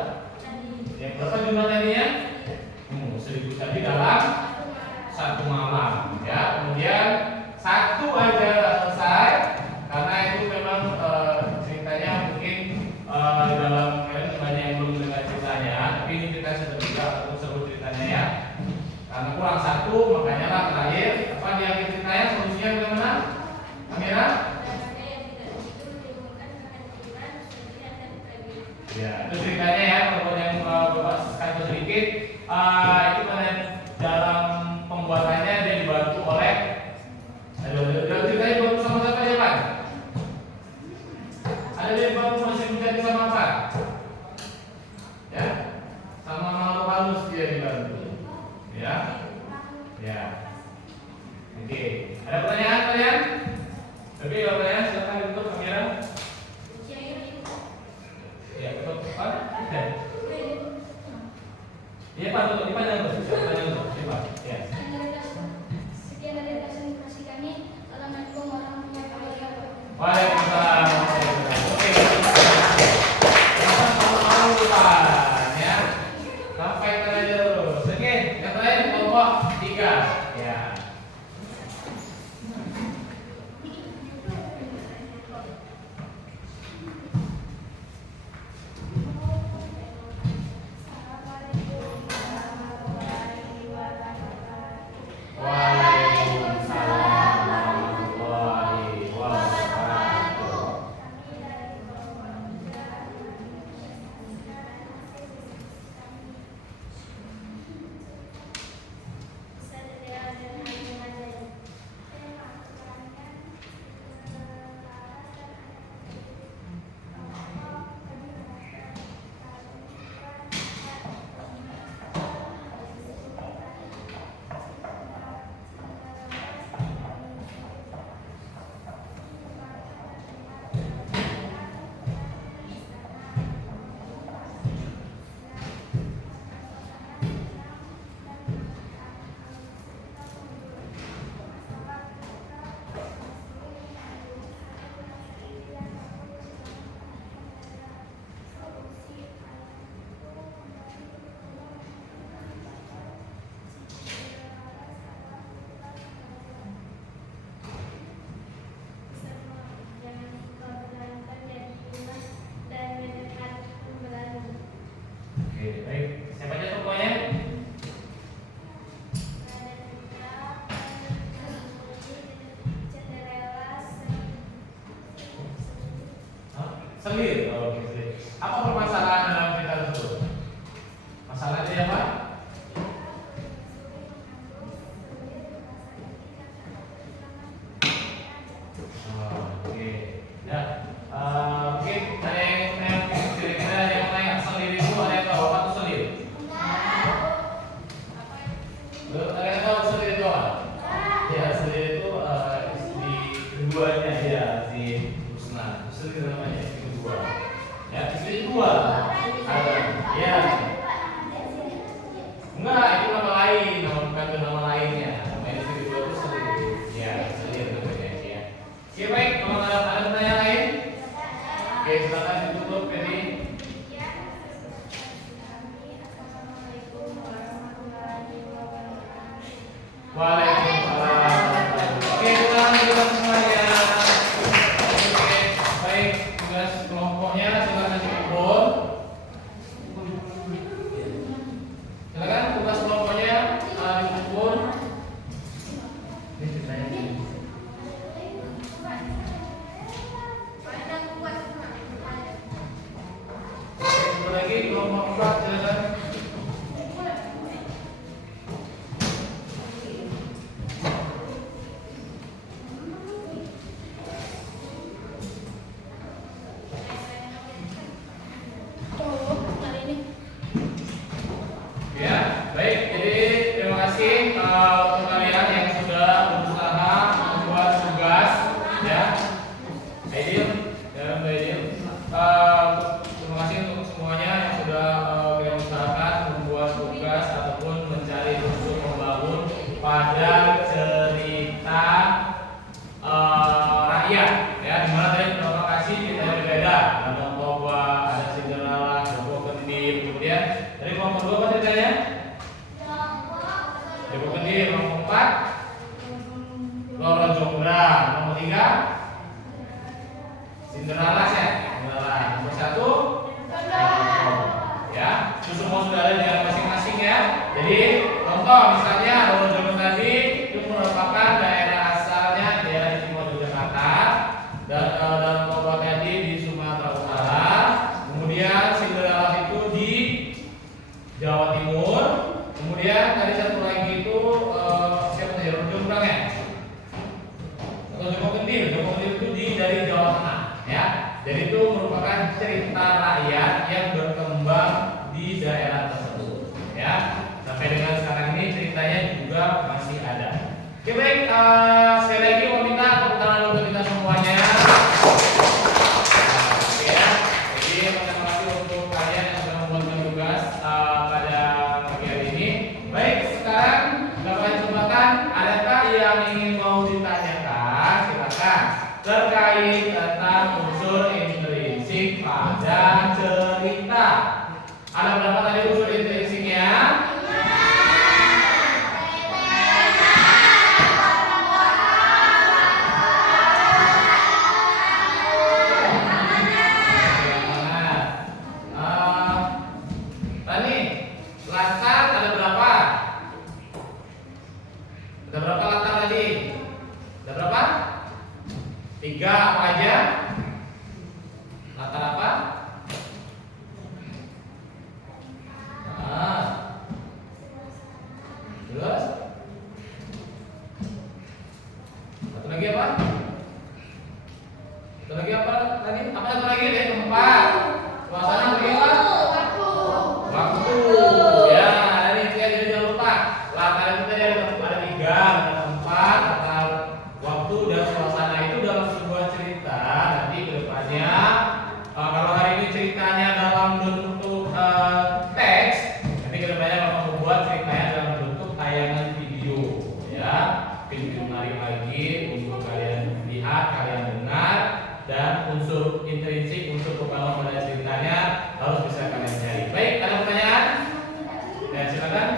yang berapa jumlah tadinya? 1000 tadi dalam satu malam. Ya, kemudian satu aja selesai karena itu memang ceritanya mungkin di dalam kalian banyak yang belum dengar ceritanya, tapi ini kita sudah bisa seru ceritanya ya. Karena kurang satu, makanya lah terakhir apa di akhir ceritanya solusinya bagaimana? Amira? Ya, itu ceritanya ya. Kalau yang Bapak kasih sedikit, itu kan dalam pembuatannya dia dibantu oleh ceritanya dibantu sama siapa ya Pak? Ada dia dibantu masih menjadi sama apa? Ya, sama makhluk halus dia dibantu. Ya, ya. Oke, ada pertanyaan kalian? Tapi kalau pertanyaan silakan ditutup kamera. Ya, tutup. Iya Pak, tutup. Pak jangan tutup. Jangan tutup. Iya Pak. Ya. Sekian dari presentasi kami. Assalamualaikum warahmatullahi wabarakatuh. Waalaikumsalam. Oke. Selamat malam ya. Sampai aja dulu. Oke, yang terakhir kelompok 3. Ya. Waalaikumsalam warahmatullahi wabarakatuh. Oke, baik. Siapa aja tokohnya? Selir. Oh, oke. Apa permasalahan dalam cerita tersebut? Masalahnya apa? Oh, oke. Ya, mungkin ada yang kira-kira yang tanya selir itu ada yang tahu apa itu selir? Ada yang tahu selir itu apa? Ya, selir itu istri keduanya ya si Husna. Selir namanya istri kedua. Ya, istri kedua. Ada, ya. Enggak, itu nama lain, bukan itu nama lainnya. Nama istri kedua itu selir. Ya, selir namanya ya. Oke, baik. Kalau ada pertanyaan lain? Oke, silakan ditutup jadi. Waalaikumsalam. Oke, pulang kita semuanya. Oke, baik. Tugas kelompoknya silakan dikumpul. Silakan tugas kelompoknya dikumpul. Ini ceritanya. Satu lagi kelompok 4 silakan. Ya, baik. Jadi terima kasih untuk kalian yang sudah berusaha membuat tugas, ya. Aidil dan Mbak Aidil. Terima kasih untuk semuanya yang sudah Beralas ya, beralas. Nomor 1 ya, itu semua sudah ada di masing-masing ya. Jadi contoh misalnya Wonosobo tadi itu merupakan daerah asalnya daerah istimewa Yogyakarta dan dalam kelompok tadi di Sumatera Utara. Kemudian Singarajas itu di Jawa Timur. Kemudian tadi satu lagi itu siapa tadi? Jombang ya? Atau Joko Kendir itu dari Jawa Tengah ya. Jadi itu merupakan cerita rakyat yang berkembang di daerah tersebut ya. Sampai dengan sekarang ini ceritanya juga masih ada. Oke baik, sekali lagi mau minta tepuk tangan untuk kita semuanya. Oke ya. Jadi terima kasih untuk kalian yang sudah membuatkan tugas pada pagi hari ini. Baik, sekarang dapat kesempatan. Adakah yang ingin mau ditanyakan? Silakan. Terkait tentang unsur intrinsik pada cerita. Ada berapa tadi unsur intrinsiknya? Tadi latar ada berapa? Ada berapa latar tadi? Ada berapa? 3 apa aja? Latar apa? Terus? Satu lagi apa? Satu lagi apa tadi? Apa satu lagi deh? Tempat. Suasana lagi apa? Waktu. Ya, ini dia jadi jangan lupa. Latar itu tadi ada 3, ada tempat, latar, waktu dan suasana itu dalam sebuah cerita. Nanti kedepannya kalau hari ini ceritanya dalam bentuk teks, nanti kedepannya bakal membuat ceritanya dalam bentuk tayangan video, ya. Video menarik lagi untuk kalian lihat, kalian dengar, dan unsur intrinsik, unsur pembangun pada ceritanya harus bisa kalian cari. Baik, ada pertanyaan? Ya, silakan.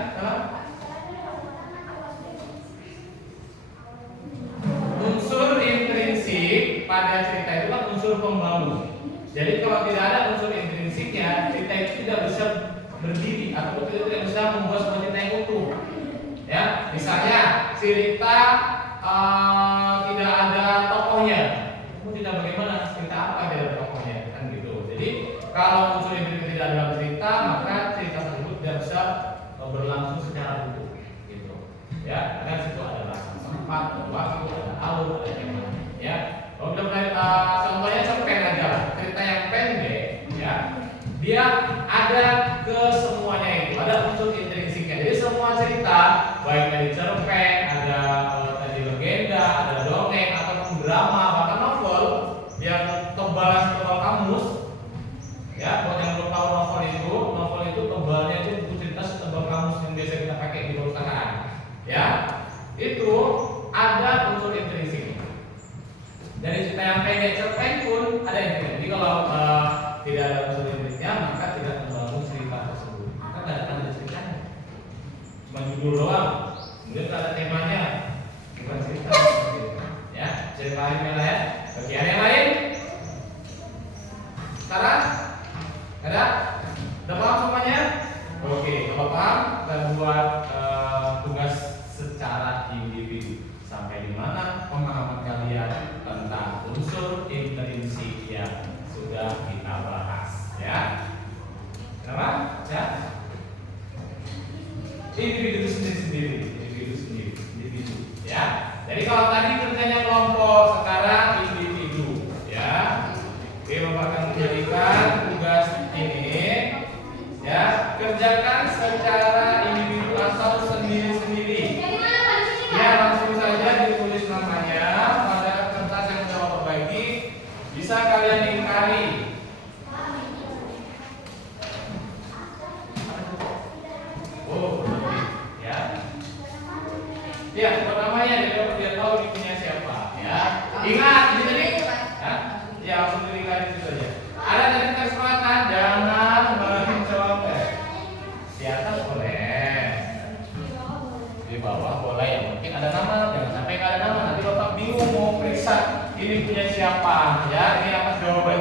Unsur intrinsik pada cerita itu kan unsur pembangun. Jadi kalau tidak ada unsur intrinsiknya, cerita itu tidak bisa berdiri atau tidak bisa membuat sebuah cerita yang utuh. Ya, misalnya cerita tidak ada tokohnya, kamu tidak bagaimana cerita apa yang ada tokohnya kan gitu. Jadi kalau unsur intrinsiknya tidak ada dalam cerita, maka cerita tersebut tidak bisa berlangsung secara utuh. Gitu. Ya, karena situ ada rasa tempat, ada waktu, ada alur, ada tema. Ya. Kalau kita contohnya cerpen aja, cerita yang pendek, ya, dia ada ke semuanya itu, ada unsur intrinsiknya. Jadi semua cerita, baik dari cerpen, ada tadi legenda, ada dongeng, ataupun drama, bahkan novel yang tebal kamus, ya, buat yang belum tahu novel itu tebalnya itu buku cerita setebal kamus yang biasa kita pakai di perpustakaan, ya, itu ada unsur intrinsik. Dari cerita yang pendek cerpen pun ada yang. Jadi kalau tidak ada unsur intrinsiknya, maka tidak membangun cerita tersebut. Maka tidak akan ada ceritanya. Cuma judul doang. Kemudian tidak ada temanya, bukan cerita. Ya, cerita lain ya. Bagi yang lain? Sekarang ada? Sudah paham semuanya? Oke, kalau paham, kita buat tugas secara individu. Sampai di mana pemahaman kalian tentang unsur intrinsik yang sudah kita bahas, ya? Kenapa? Ya? Individu sendiri, ya. Jadi kalau tadi kerjanya kelompok, sekarang individu, ya. Oke, Bapak akan menjadikan tugas ini, ya. Kerjakan secara individu atau sendiri-sendiri. Ya, langsung saja ditulis namanya pada kertas yang sudah Bapak bagi. Bisa kalian ingkari. Oh, ya. Ya, pertamanya dia tahu ini punya siapa, ya. Ingat ini tadi. Ya, langsung dikali itu saja. Ada tadi kesempatan jangan mencoba. Di atas boleh. Di bawah boleh, yang penting ada nama, jangan sampai nggak ada nama nanti Bapak bingung mau periksa ini punya siapa, ya, ini atas jawaban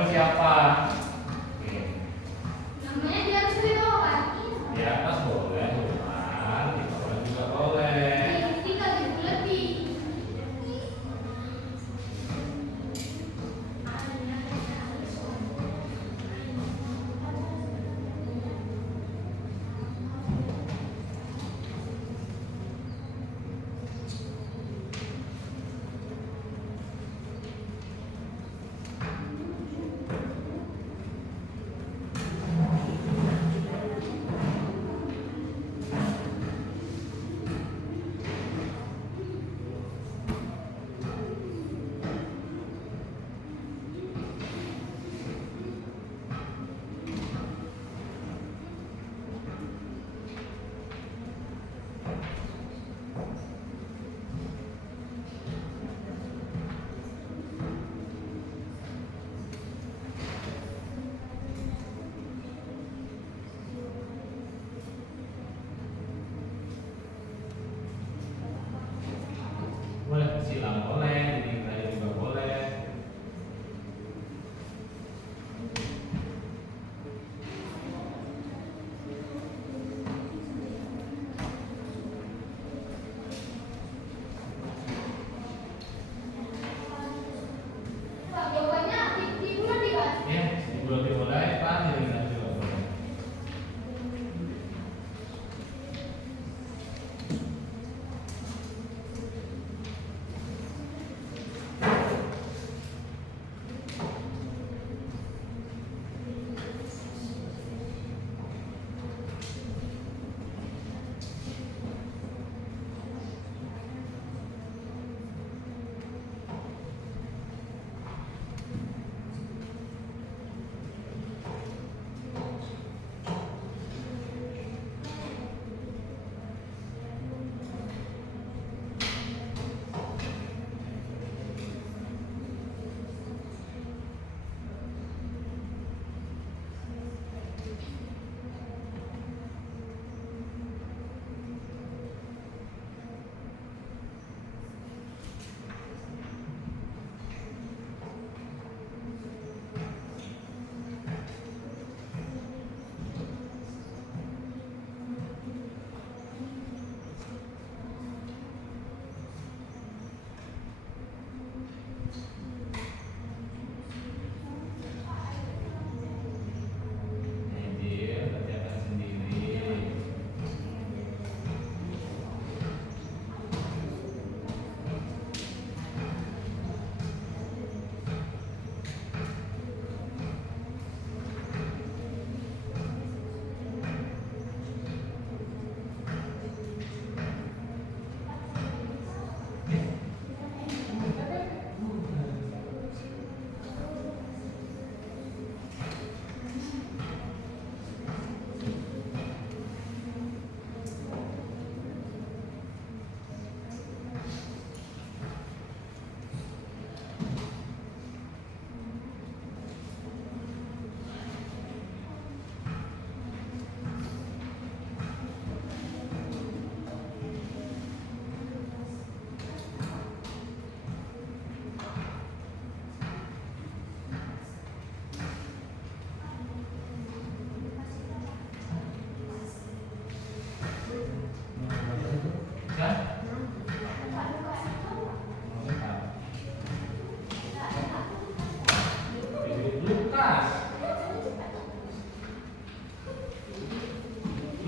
Lukas.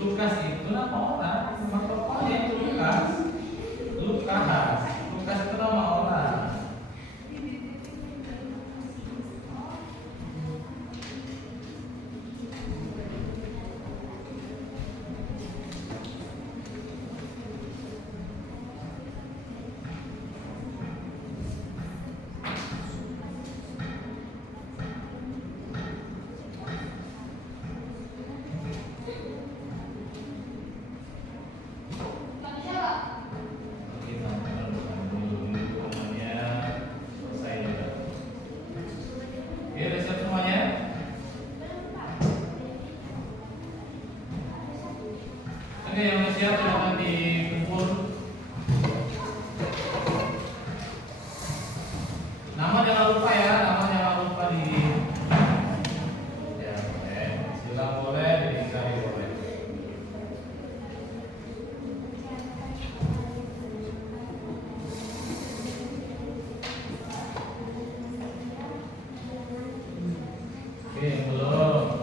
Lukas itu nama orang, nama tokohnya itu Lukas. Lukas itu nama orang. Oke, yang siap silakan dikumpul. Nama jangan lupa ya, nama jangan lupa di. Ya, boleh. Silakan boleh, diingkari boleh. Oke, belum.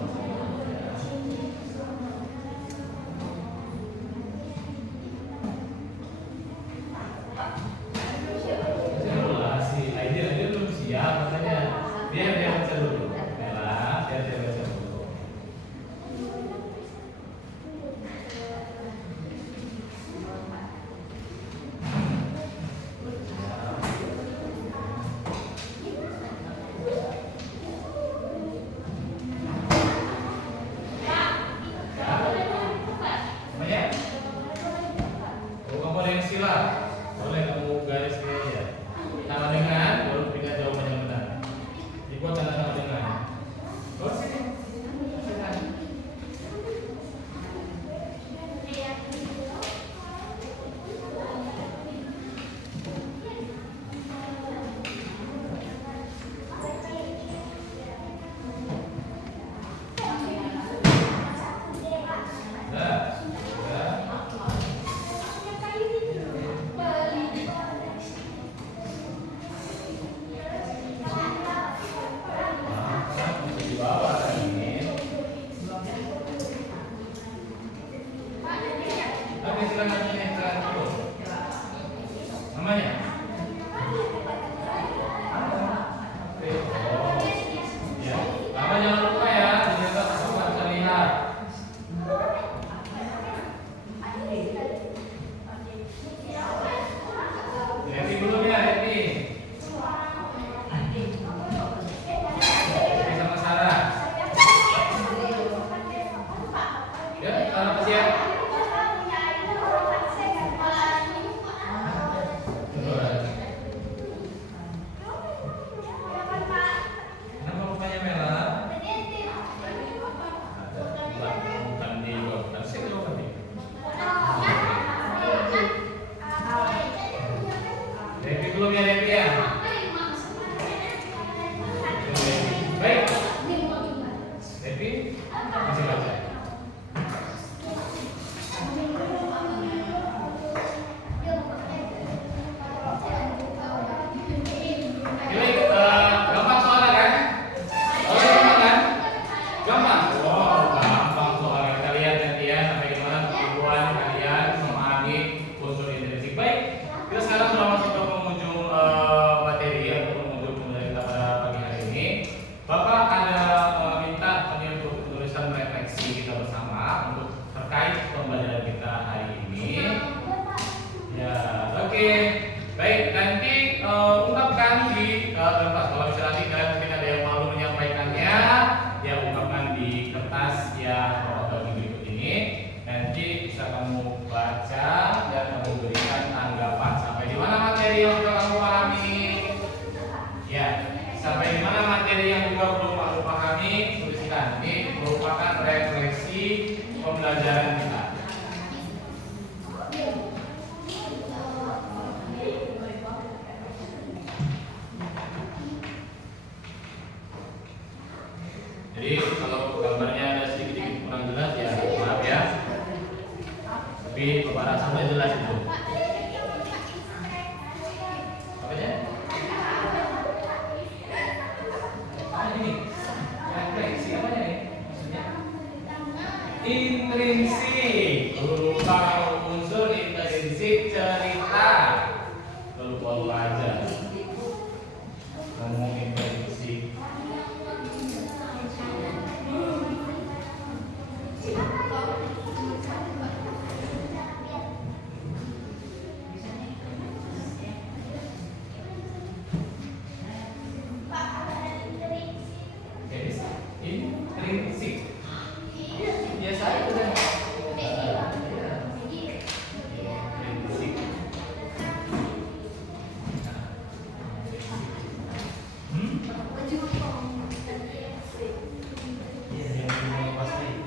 Boleh kamu garis ini aja. Sama dengan, baru berikan jawaban yang benar. Dibuat tanda sama dengan. Terus sini. Namanya? Ya. Nama jangan lupa ya, ternyata semua bisa lihat. Repi belum ya, Repi? Repi sama Sarah. Ya, kalau siap. Belum ya Devi ya? Baik. Devi masih baca. Baik, gampang soalnya kan? Oh, gampang kan? Gampang. Wow, gampang soalnya. Kita lihat nanti ya sampai gimana kemampuan kalian memahami unsur intrinsik. Baik, kita sekarang sudah masuk ke materi atau pengunjung pembelajaran kita pada pagi hari ini. Bapak ada minta untuk penulisan refleksi kita bersama untuk terkait pembelajaran kita hari ini. Ya, oke. Baik, nanti ungkapkan di kertas. Kalau misalnya nanti kalian mungkin ada yang malu menyampaikannya, ya ungkapkan di kertas yang bagi berikut ini. Nanti bisa kamu baca dan kamu berikan tanggapan sampai di mana materi yang sudah kamu pahami. Ya, sampai di mana materi yang juga belum kamu pahami, tuliskan. Ini merupakan refleksi pembelajaran kita. Jadi kalau gambarnya ada sedikit kurang jelas ya maaf ya. Tapi Bapak rasa sudah jelas itu. Apanya? Ini. intrinsik. Berupa unsur intrinsik cerita. Lupa aja. Ngomong intrinsik. Intrinsik. Biasa aja udah. Intrinsik.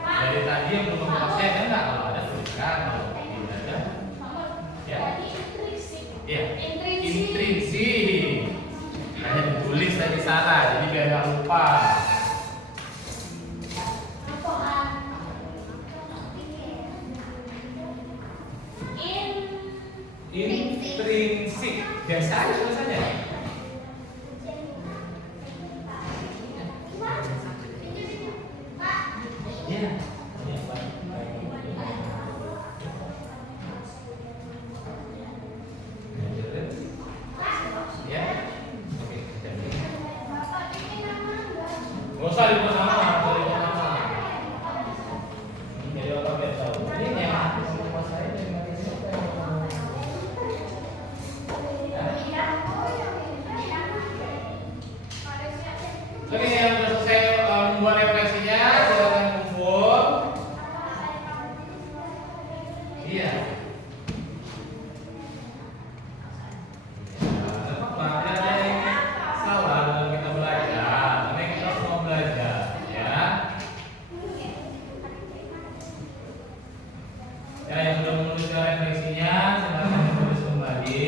Dari tadi yang belum pasti ada nggak? Kalau ada tuliskan, kalau tidak ada, ya. Iya. Intrinsik. Hanya ditulis tadi salah, jadi biar nggak lupa. Intrinsik. Biasa aja tulisannya. Iya. Ya. Oke, nggak usah dibuat nama, nggak dibuat nama. Jadi orang biar tahu. Ini yang rumah saya dari Malaysia. Oke, yang sudah selesai membuat referensinya, silakan kumpul. Iya. Tidak ada yang salah dalam kita belajar, karena kita semua belajar, ya. Ya, yang sudah menulis referensinya, silakan menulis kembali.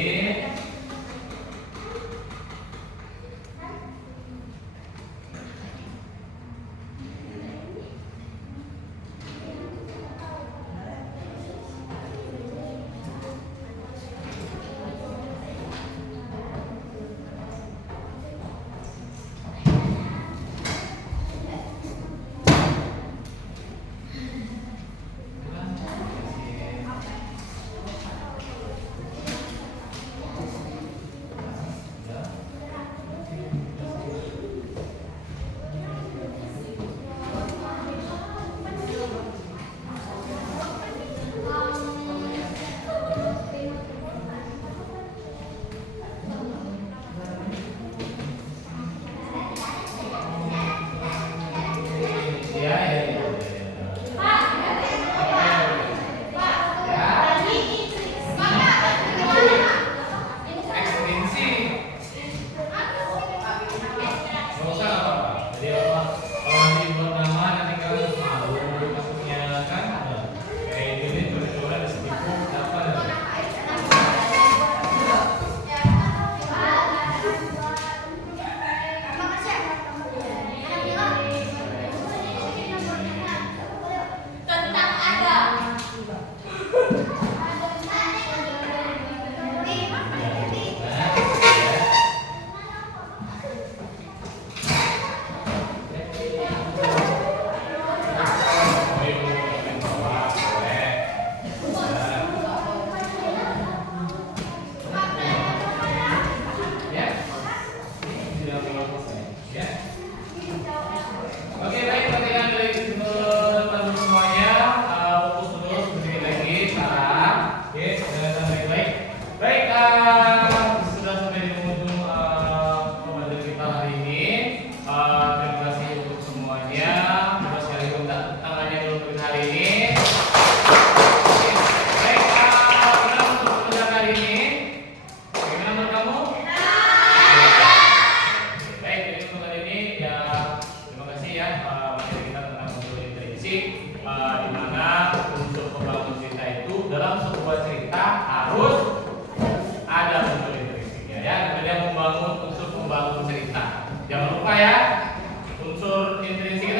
Jangan lupa ya, unsur intrinsik